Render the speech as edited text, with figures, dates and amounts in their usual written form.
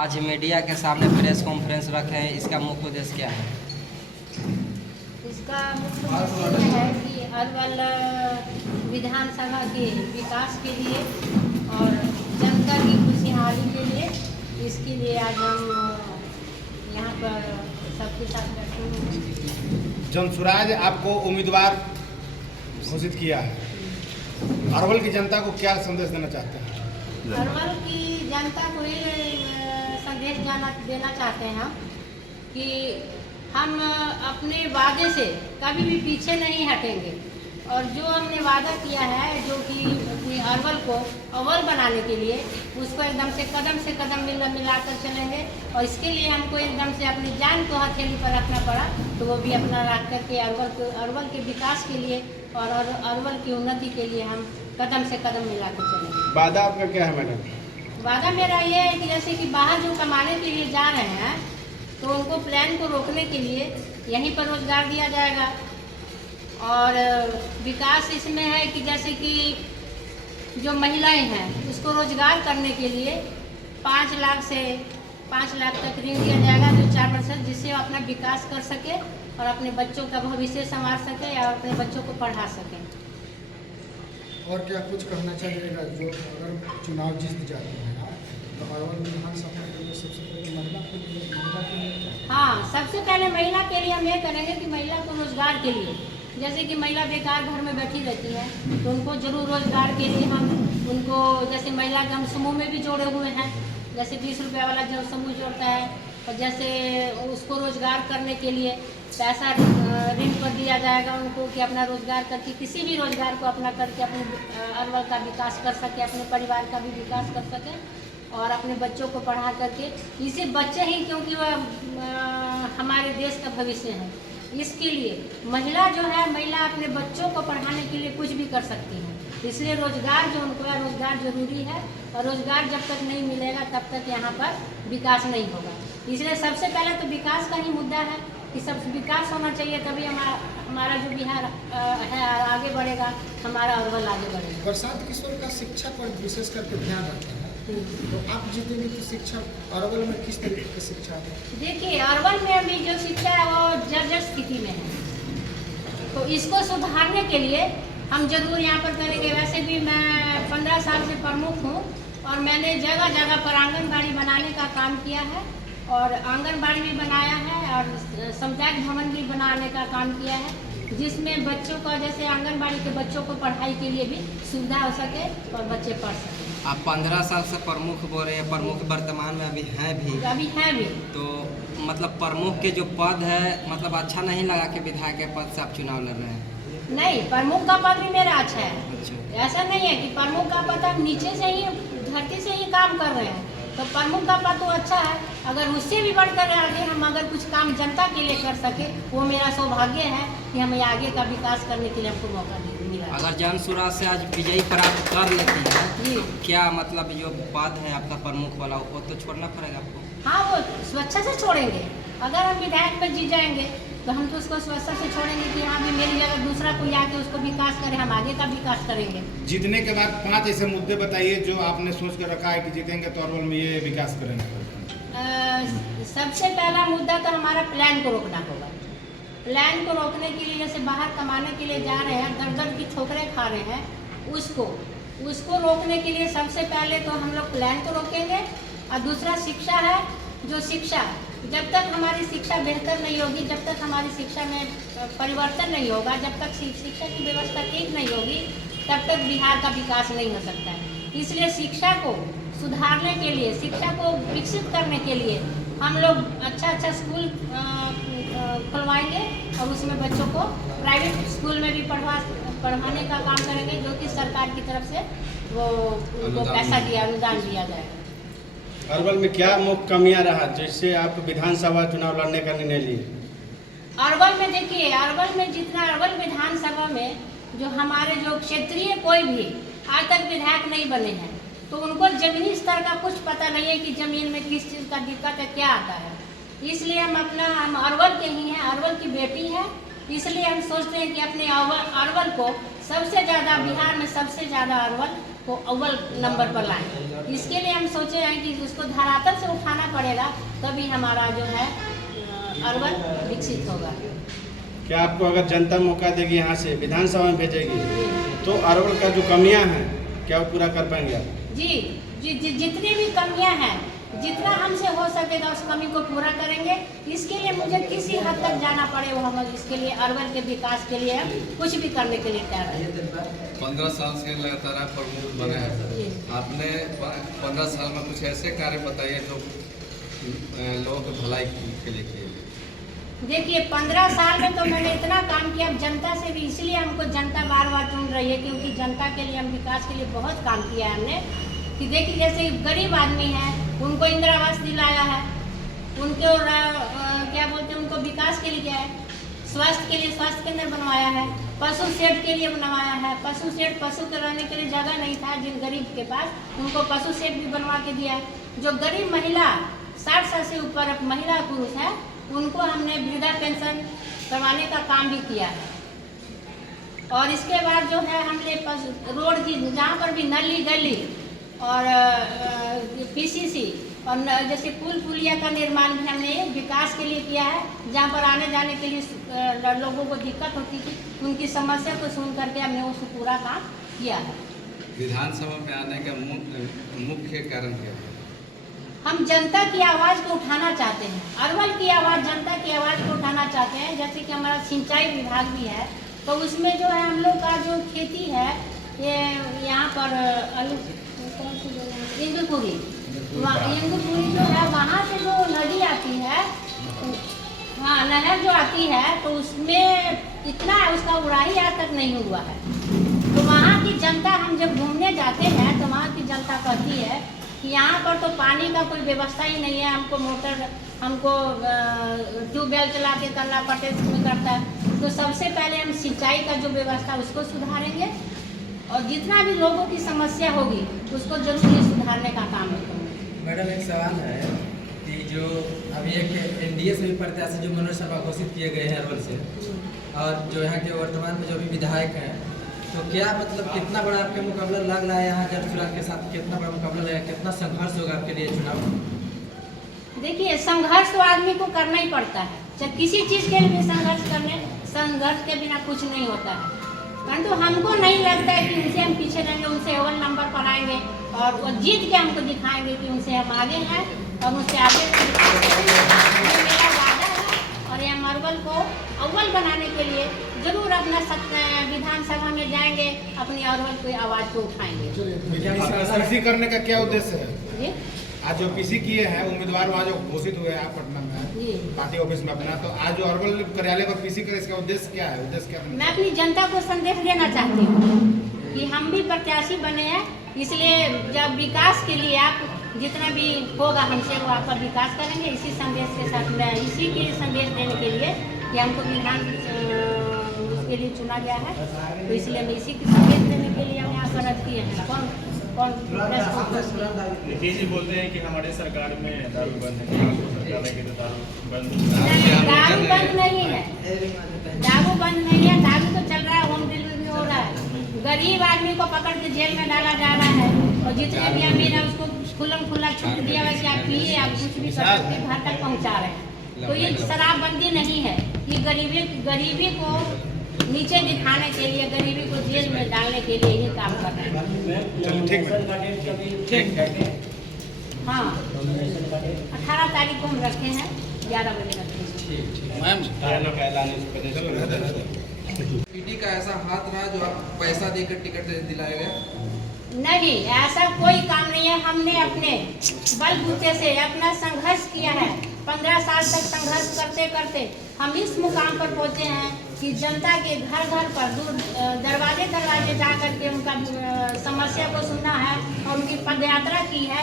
आज मीडिया के सामने प्रेस कॉन्फ्रेंस रखे हैं, इसका मुख्य उद्देश्य क्या है? इसका मुख्य उद्देश्य यह है कि अरवल विधानसभा के विकास के लिए और जनता की खुशहाली के लिए, इसके लिए आज हम यहाँ पर सबके साथ बैठे हैं। जनसुराज आपको उम्मीदवार घोषित किया है, अरवल की जनता को क्या संदेश देना चाहते हैं? अरवल की जनता को ये संदेश देना चाहते हैं हम कि हम अपने वादे से कभी भी पीछे नहीं हटेंगे और जो हमने वादा किया है, जो कि अपने अरवल को अव्वल बनाने के लिए, उसको एकदम से कदम मिलाकर चलेंगे। और इसके लिए हमको एकदम से अपनी जान को हथेली पर रखना पड़ा, तो वो भी अपना रख करके अरवल के विकास के लिए और अरवल की उन्नति के लिए हम कदम से कदम मिलाकर चलेंगे। वादा आपका क्या है मैडम? वादा मेरा ये है कि जैसे कि बाहर जो कमाने के लिए जा रहे हैं, तो उनको प्लान को रोकने के लिए यहीं पर रोजगार दिया जाएगा। और विकास इसमें है कि जैसे कि जो महिलाएं हैं उसको रोजगार करने के लिए 5 लाख तक ऋण दिया जाएगा, जो 4%, जिससे वो अपना विकास कर सके और अपने बच्चों का भविष्य संवार सके और अपने बच्चों को पढ़ा सके। और क्या कुछ कहना चाहिएगा, जो अगर चुनाव जीत जाते हैं तो अरवल विधानसभा के लिए सबसे पहले महिला के लिए हाँ, सबसे पहले महिला के लिए हम ये करेंगे कि महिला को रोजगार के लिए, जैसे कि महिला बेकार घर में बैठी रहती है, तो उनको जरूर रोजगार के लिए हम उनको, जैसे महिला के हम समूह में भी जोड़े हुए हैं, जैसे 20 रुपये वाला जो समूह जोड़ता है, और जैसे उसको रोजगार करने के लिए पैसा ऋण पर दिया जाएगा उनको, कि अपना रोजगार करके किसी भी रोजगार को अपना करके अपने अरवल का विकास कर सके, अपने परिवार का भी विकास कर सके और अपने बच्चों को पढ़ा करके, इसे बच्चे ही, क्योंकि वह हमारे देश का भविष्य है, इसके लिए महिला जो है, महिला अपने बच्चों को पढ़ाने के लिए कुछ भी कर सकती है। इसलिए रोजगार जो उनको है, रोजगार जरूरी है, और रोजगार जब तक नहीं मिलेगा तब तक यहाँ पर विकास नहीं होगा। इसलिए सबसे पहले तो विकास का ही मुद्दा है कि सब विकास होना चाहिए, तभी हमारा जो बिहार है आगे बढ़ेगा, हमारा अरवल आगे बढ़ेगा। प्रशांत किशोर का शिक्षा पर विशेष करके ध्यान रखता है, तो आप जीतेंगे तो शिक्षा अरवल में किस तरीके की शिक्षा है? देखिए, अरवल में अभी जो शिक्षा है वो जर्जर स्थिति में है, तो इसको सुधारने के लिए हम जरूर यहाँ पर करेंगे। वैसे भी मैं 15 साल से प्रमुख हूँ और मैंने जगह जगह पर आंगनबाड़ी बनाने का काम किया है, और आंगनबाड़ी भी बनाया है और सामुदायिक भवन भी बनाने का काम किया है, जिसमें बच्चों का, जैसे आंगनबाड़ी के बच्चों को पढ़ाई के लिए भी सुविधा हो सके और बच्चे पढ़ सकें। आप 15 साल से प्रमुख बोल रहे हैं, प्रमुख वर्तमान में अभी हैं भी, तो मतलब प्रमुख के जो पद है, मतलब अच्छा नहीं लगा कि विधायक के पद से आप चुनाव लड़ रहे हैं? नहीं, प्रमुख का पद भी मेरा अच्छा है। अच्छा, ऐसा नहीं है कि प्रमुख का पद हम नीचे से ही, धरती से ही काम कर रहे हैं, तो प्रमुख का पद तो अच्छा है। अगर उससे भी बढ़कर आगे हम अगर कुछ काम जनता के लिए कर सके, वो मेरा सौभाग्य है कि हमें आगे का विकास करने के लिए हमको मौका मिला। अगर जनसुराज से आज विजयी प्राप्त कर लेती है, जी, क्या मतलब जो पद है आपका प्रमुख वाला, वो तो छोड़ना पड़ेगा आपको? हाँ, वो स्वेच्छा से छोड़ेंगे। अगर हम विधायक में जीत जाएंगे तो हम तो उसको स्वेच्छा से छोड़ेंगे कि हाँ भी मेरी जगह दूसरा कोई आके उसको विकास करे, हम आगे का विकास करेंगे। जीतने के बाद 5 ऐसे मुद्दे बताइए जो आपने सोच कर रखा है कि जीतेंगे तो अरवल में ये विकास करेंगे। सबसे पहला मुद्दा तो हमारा प्लान को रोकना होगा। प्लान को रोकने के लिए, जैसे बाहर कमाने के लिए जा रहे हैं, दर की ठोकरें खा रहे हैं, उसको रोकने के लिए सबसे पहले तो हम लोग प्लान को रोकेंगे। और दूसरा शिक्षा है, जो शिक्षा, जब तक हमारी शिक्षा बेहतर नहीं होगी, जब तक हमारी शिक्षा में परिवर्तन नहीं होगा, जब तक शिक्षा की व्यवस्था ठीक नहीं होगी, तब तक बिहार का विकास नहीं हो सकता है। इसलिए शिक्षा को सुधारने के लिए, शिक्षा को विकसित करने के लिए हम लोग अच्छा स्कूल खुलवाएंगे और उसमें बच्चों को प्राइवेट स्कूल में भी पढ़वाने का काम करेंगे, जो कि सरकार की तरफ से वो उनको पैसा दिया, अनुदान दिया जाएगा। अरवल में क्या मुख्य कमियां रहा जिससे आप विधानसभा चुनाव लड़ने का निर्णय लिए? अरवल में देखिए, अरवल में जितना, अरवल विधानसभा में जो हमारे जो क्षेत्रीय कोई भी आज तक विधायक नहीं बने हैं, तो उनको जमीनी स्तर का कुछ पता नहीं है कि जमीन में किस चीज़ का दिक्कत है, क्या आता है। इसलिए हम अरवल के ही हैं, अरवल की बेटी है, इसलिए हम सोचते हैं कि अपने अरवल को सबसे ज़्यादा, बिहार में सबसे ज़्यादा अरवल को अव्वल नंबर पर लाएं। इसके लिए हम सोचे हैं कि उसको धरातल से उठाना बढ़ेगा तभी हमारा जो है अरवल विकसित होगा। क्या आपको अगर जनता मौका देगी यहाँ से विधानसभा में भेजेगी तो अरवल का जो कमियाँ हैं क्या वो पूरा कर पाएंगे आप? जी, जितनी भी कमियां हैं, जितना हमसे हो सकेगा उस कमी को पूरा करेंगे। इसके लिए मुझे किसी हद तक जाना पड़े वो हम इसके लिए अरवल के विकास के लिए हम कुछ भी करने के लिए तैयार हैं। 15 साल से लगातार आप प्रमुख बने हैं, आपने 15 साल में कुछ ऐसे कार्य बताइए जो लोगों की भलाई के लिए किए। देखिए 15 साल में तो मैंने इतना काम किया, अब जनता से भी इसलिए हमको जनता बार बार चुन रही है क्योंकि जनता के लिए हम विकास के लिए बहुत काम किया है हमने। कि देखिए जैसे गरीब आदमी है उनको इंदिरा आवास दिलाया है, उनको क्या बोलते हैं उनको विकास के लिए किया है, स्वास्थ्य के लिए स्वास्थ्य केंद्र बनवाया है, पशु शेड के लिए बनवाया है। पशु शेड पशु के रहने के लिए जगह नहीं था जिन गरीब के पास, उनको पशु शेड भी बनवा के दिया है। जो गरीब महिला 60 साल से ऊपर महिला पुरुष है उनको हमने वृद्धा पेंशन करवाने का काम भी किया है। और इसके बाद जो है हमने रोड की जहाँ पर भी नली गली और पीसीसी और जैसे पुल पुलिया का निर्माण भी हमने विकास के लिए किया है। जहाँ पर आने जाने के लिए लोगों को दिक्कत होती थी उनकी समस्या को सुन करके हमने उस पूरा काम किया है। विधानसभा में आने का मुख्य कारण क्या है? हम जनता की आवाज़ को उठाना चाहते हैं, अरवल की आवाज़ जनता की आवाज़ को उठाना चाहते हैं। जैसे कि हमारा सिंचाई विभाग भी है तो उसमें जो है हम लोग का जो खेती है ये यहाँ पर इंदुपुरी जो है वहाँ से जो नदी आती है, हाँ नहर जो आती है तो उसमें इतना उसका उड़ाही आज तक नहीं हुआ है। तो वहाँ की जनता हम जब घूमने जाते हैं तो वहाँ की जनता कहती है कि यहाँ पर तो पानी का कोई व्यवस्था ही नहीं है, हमको ट्यूबवेल चला के करना पड़ता है। तो सबसे पहले हम सिंचाई का जो व्यवस्था उसको सुधारेंगे और जितना भी लोगों की समस्या होगी उसको जरूर ये सुधारने का काम करेंगे। मैडम एक सवाल है कि जो अभी एक एनडीए से भी प्रत्याशी जो मनोज शर्मा घोषित किए गए हैं अरवल से और जो यहाँ के वर्तमान में जो भी विधायक हैं, तो क्या मतलब कितना बड़ा आपके मुकाबला लग रहा है यहाँ जब चुनाव के साथ, कितना बड़ा मुकाबला रहेगा, कितना संघर्ष होगा आपके लिए चुनाव? देखिए संघर्ष तो आदमी को करना ही पड़ता है, जब किसी चीज़ के लिए संघर्ष के बिना कुछ नहीं होता है। परंतु हमको नहीं लगता है कि उनसे हम पीछे रहेंगे, उनसे अव्वल नंबर पर आएंगे और वो जीत के हमको दिखाएंगे कि उनसे हम आगे हैं और उनसे आगे मेरा वादा है। और हम अरवल को अव्वल बनाने के लिए जरूर अपना विधानसभा में जाएंगे, अपनी अरवल की आवाज़ को उठाएंगे। पीसी करने का क्या उद्देश्य है? जी आज जो पीसी किए हैं उम्मीदवार वहाँ जो घोषित हुए हैं पटना में पार्टी ऑफिस में अपना, तो आज जो अरवल कार्यालय पर पीसी करे इसका उद्देश्य क्या है? उद्देश्य क्या है? मैं अपनी जनता को संदेश देना चाहती हूँ कि हम भी प्रत्याशी बने हैं, इसलिए जब विकास के लिए आप जितना भी होगा हमसे वो आपका विकास करेंगे। इसी संदेश के साथ मैं इसी के संदेश देने के लिए कि हमको विधान उसके लिए चुना गया है, तो इसलिए मैं इसी की संदेश देने के लिए हम यहाँ पर रखती है। कौन नीतीश जी बोलते हैं कि हमारे सरकार में दारू बंद है, शौचालय के दारू बंद नहीं है, दारू बंद नहीं है, दारू तो चल रहा है, होम डिलीवरी हो रहा है। गरीब आदमी को पकड़ के जेल में डाला जा रहा है और जितने भी अमीर है उसको खुला छूट दिया, वैसे आप पिए आप कुछ भी कर सकते घर तक पहुँचा रहे हैं। तो ये शराबबंदी नहीं है, ये गरीबी को नीचे दिखाने के लिए, गरीबी को जेल में डालने के लिए ये काम कर रहे हैं। ठीक। हाँ 18 तारीख को हम रखे हैं, 11 बजे रखे हैं। पीटी का ऐसा हाथ रहा जो आप पैसा देकर टिकट दिलाया गया? नहीं, ऐसा कोई काम नहीं है। हमने अपने बलबूते से अपना संघर्ष किया है। 15 साल तक संघर्ष करते करते हम इस मुकाम पर पहुंचे हैं कि जनता के घर घर पर दरवाजे जा करके उनका समस्या को सुना है और उनकी पदयात्रा की है।